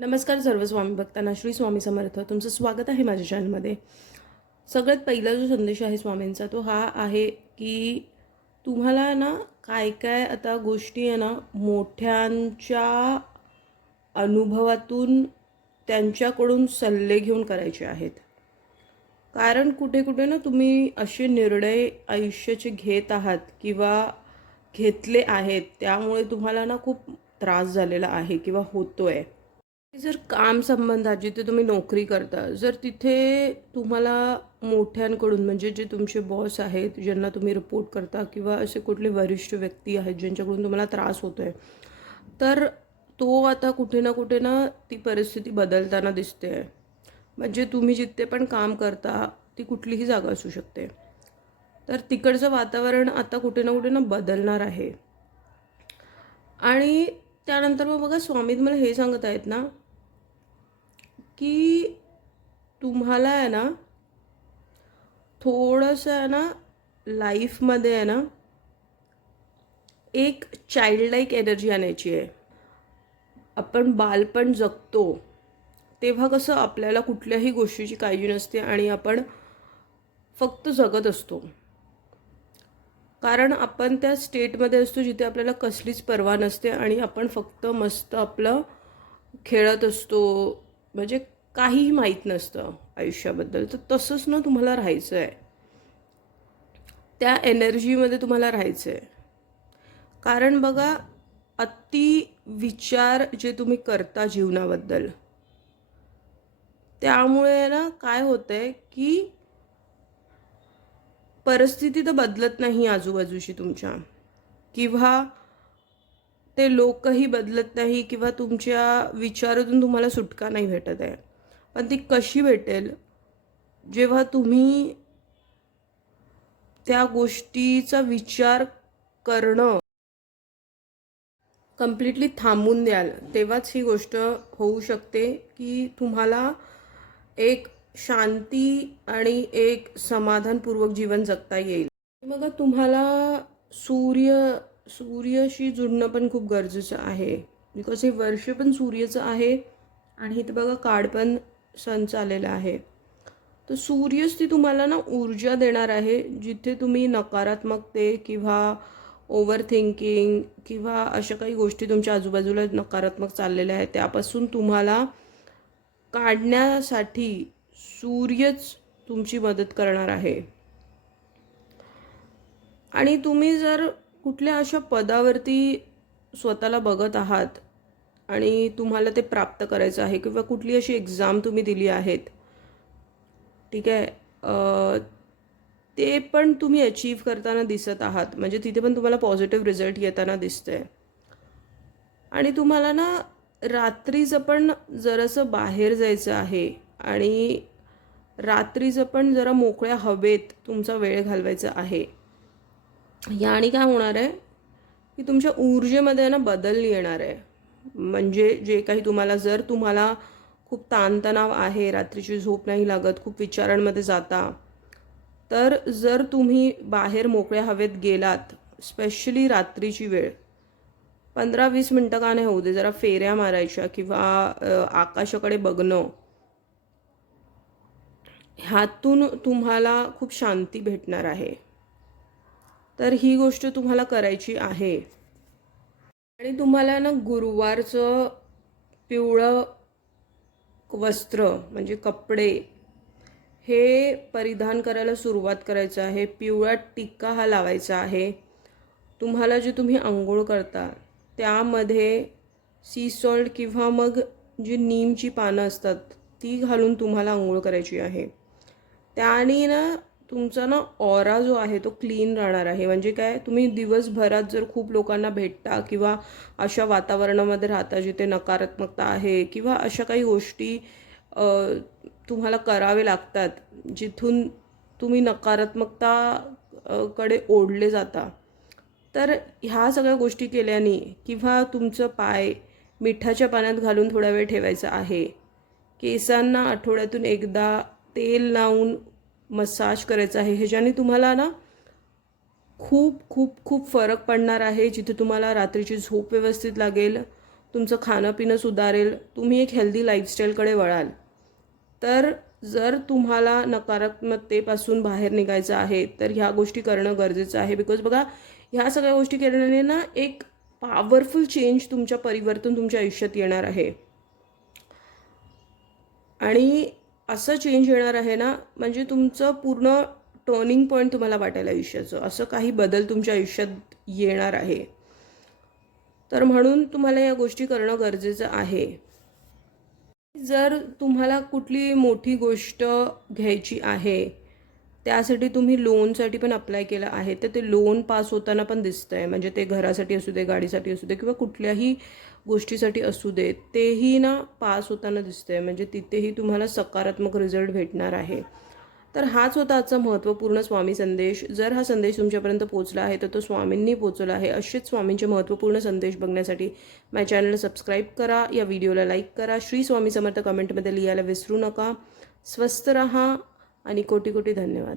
नमस्कार सर्व स्वामी भक्तांना, श्री स्वामी समर्थ. तुमचं स्वागत आहे माझ्या चॅनलमध्ये. सगळ्यात पहिला जो संदेश आहे स्वामींचा तो हा आहे की तुम्हाला ना काय काय आता गोष्टी आहे ना मोठ्यांच्या अनुभवातून त्यांच्याकडून सल्ले घेऊन करायचे आहेत. कारण कुठे कुठे ना तुम्ही असे निर्णय आयुष्याचे घेत आहात किंवा घेतले आहेत, त्यामुळे तुम्हाला ना खूप त्रास झालेला आहे किंवा होतोय. जर काम संबंधात जिथे तुम्ही नोकरी करता, जर तिथे तुम्हाला मोठ्यांकडून म्हणजे जे तुमचे बॉस आहेत, ज्यांना तुम्ही रिपोर्ट करता किंवा असे कुठले वरिष्ठ व्यक्ती आहेत ज्यांच्याकडून तुम्हाला त्रास होतोय, तर तो आता कुठे ना ती परिस्थिती बदलताना दिसते. म्हणजे तुम्ही जिथे पण काम करता ती कुठलीही जागा असू शकते, तर तिकडचं वातावरण आता कुठे ना बदलणार आहे. आणि त्यानंतर मग बघा, स्वामी मला हे सांगत आहेत ना की तुम्हाला आहे ना थोडंसं आहे ना लाईफमध्ये आहे ना एक चाइल्डलाईक एनर्जी आणायची आहे. आपण बालपण जगतो तेव्हा कसं आपल्याला कुठल्याही गोष्टीची काळजी नसते आणि आपण फक्त जगत असतो. कारण आपण त्या स्टेटमध्ये असतो जिथे आपल्याला कसलीच पर्वा नसते आणि आपण फक्त मस्त आपलं खेळत असतो. म्हणजे काहीही माहीत नसतं आयुष्याबद्दल. तर तसंच ना तुम्हाला राहायचं आहे, त्या एनर्जीमध्ये तुम्हाला राहायचं आहे. कारण बघा, अति विचार जे तुम्ही करता जीवनाबद्दल, त्यामुळे ना काय होतंय की परिस्थिती तर बदलत नाही आजूबाजूची तुमच्या, किंवा ते लोकही बदलत नाही, किंवा तुमच्या विचारातून तुम्हाला सुटका नाही भेटत आहे. पण ती कशी भेटेल, जेव्हा तुम्ही त्या गोष्टीचा विचार करणं कम्प्लिटली थांबून द्याल, तेव्हाच ही गोष्ट होऊ शकते की तुम्हाला एक शांती आणि एक समाधानपूर्वक जीवन जगता येईल. मग तुम्हाला सूर्याशी जुडणं पण खूप गरजेचं आहे. बिकॉज हे वर्ष पण सूर्याचं आहे आणि इथं बघा काळ पण सणचा आलेला आहे. तर सूर्यच ती तुम्हाला ना ऊर्जा देणार आहे, जिथे तुम्ही नकारात्मकते किंवा ओव्हर थिंकिंग किंवा अशा काही गोष्टी तुमच्या आजूबाजूला नकारात्मक चाललेल्या आहेत त्यापासून तुम्हाला काढण्यासाठी सूर्यच तुमची मदत करणार आहे. आणि तुम्ही जर कुठल्या अशा पदावरती स्वतःला बघत आहात आणि तुम्हाला ते प्राप्त करायचं आहे, किंवा कुठली अशी एक्झाम तुम्ही दिली आहेत, ठीक आहे, ते पण तुम्ही अचीव्ह करताना दिसत आहात, म्हणजे तिथे पण तुम्हाला पॉझिटिव्ह रिझल्ट येताना दिसतंय. आणि तुम्हाला ना रात्रीचं पण जरासं बाहेर जायचं आहे आणि रात्रीचं पण जरा मोकळ्या हवेत तुमचा वेळ घालवायचा आहे. याने काय होणार आहे की तुमच्या ऊर्जेमध्ये ना बदल येणार आहे. म्हणजे जे काही तुम्हाला खूप ताणतणाव आहे, रात्रीची झोप नाही लागत, खूप विचारांमध्ये जाता, तर जर तुम्ही बाहेर मोकळ्या हवेत गेलात, स्पेशली रात्रीची वेळ, 15-20 मिनटं का नाही होऊ दे, जरा फेऱ्या मारायच्या किंवा आकाशाकडे बघणं, ह्यातून तुम्हाला खूप शांती भेटणार आहे. तर ही गोष्ट तुम्हाला करायची आहे. आणि तुम्हाला ना गुरुवारचं पिवळं वस्त्र म्हणजे कपडे हे परिधान करायला सुरुवात करायचं आहे. पिवळा टिक्का हा लावायचा आहे. तुम्हाला जे तुम्ही आंघोळ करता त्यामध्ये सी सॉल्ट किंवा मग जी नीमची पानं असतात ती घालून तुम्हाला आंघोळ करायची आहे. त्याने ना तुमचा ना ऑरा जो आहे तो क्लीन राहणार आहे. म्हणजे काय, तुम्ही दिवसभरात जर खूप लोकांना भेटता किंवा अशा वातावरणामध्ये राहता जिथे नकारात्मकता आहे किंवा अशा काही गोष्टी तुम्हाला करावे लागतात जिथून तुम्ही नकारात्मकता कडे ओढले जाता, तर ह्या सगळ्या गोष्टी केल्याने किंवा तुमचं पाय मिठाच्या पाण्यात घालून थोडा वेळ ठेवायचं आहे. केसांना आठवड्यातून एकदा तेल लावून मसाज करायचा आहे. ह्याच्याने तुम्हाला ना खूप खूप खूप फरक पडणार आहे. जिथे तुम्हाला रात्रीची झोप व्यवस्थित लागेल, तुमचं खाणं पिणं सुधारेल, तुम्ही एक हेल्दी लाईफस्टाईलकडे वळाल. तर जर तुम्हाला नकारात्मकतेपासून बाहेर निघायचं आहे तर ह्या गोष्टी करणं गरजेचं आहे. बिकॉज बघा, ह्या सगळ्या गोष्टी केल्याने ना एक पॉवरफुल चेंज, परिवर्तन तुमच्या आयुष्यात येणार आहे. आणि असं चेंज येणार आहे ना, म्हणजे तुमचं पूर्ण टर्निंग पॉईंट तुम्हाला वाटेल आयुष्याचं. असं काही बदल तुमच्या आयुष्यात येणार आहे. तर म्हणून तुम्हाला या गोष्टी करणं गरजेचं आहे. जर तुम्हाला कुठली मोठी गोष्ट घ्यायची आहे, त्यासाठी तुम्ही लोनसाठी पण अप्लाय केलं आहे, तर ते लोन पास होताना पण दिसतं आहे. म्हणजे ते घरासाठी असू दे, गाडीसाठी असू दे किंवा कुठल्याही गोष्टीसाठी असू दे, तेही ना पास होताना दिसतं आहे. म्हणजे तिथेही तुम्हाला सकारात्मक रिझल्ट भेटणार आहे. तर हाच होता आजचा महत्त्वपूर्ण स्वामी संदेश. जर हा संदेश तुमच्यापर्यंत पोहोचला आहे तर तो स्वामींनी पोहोचवला आहे. असेच स्वामींचे महत्त्वपूर्ण संदेश बघण्यासाठी माझ्या चॅनलला सबस्क्राईब करा, या व्हिडिओला लाईक करा. श्री स्वामी समर्थ कमेंटमध्ये लिहायला विसरू नका. स्वस्थ रहा आणि कोटी कोटी धन्यवाद.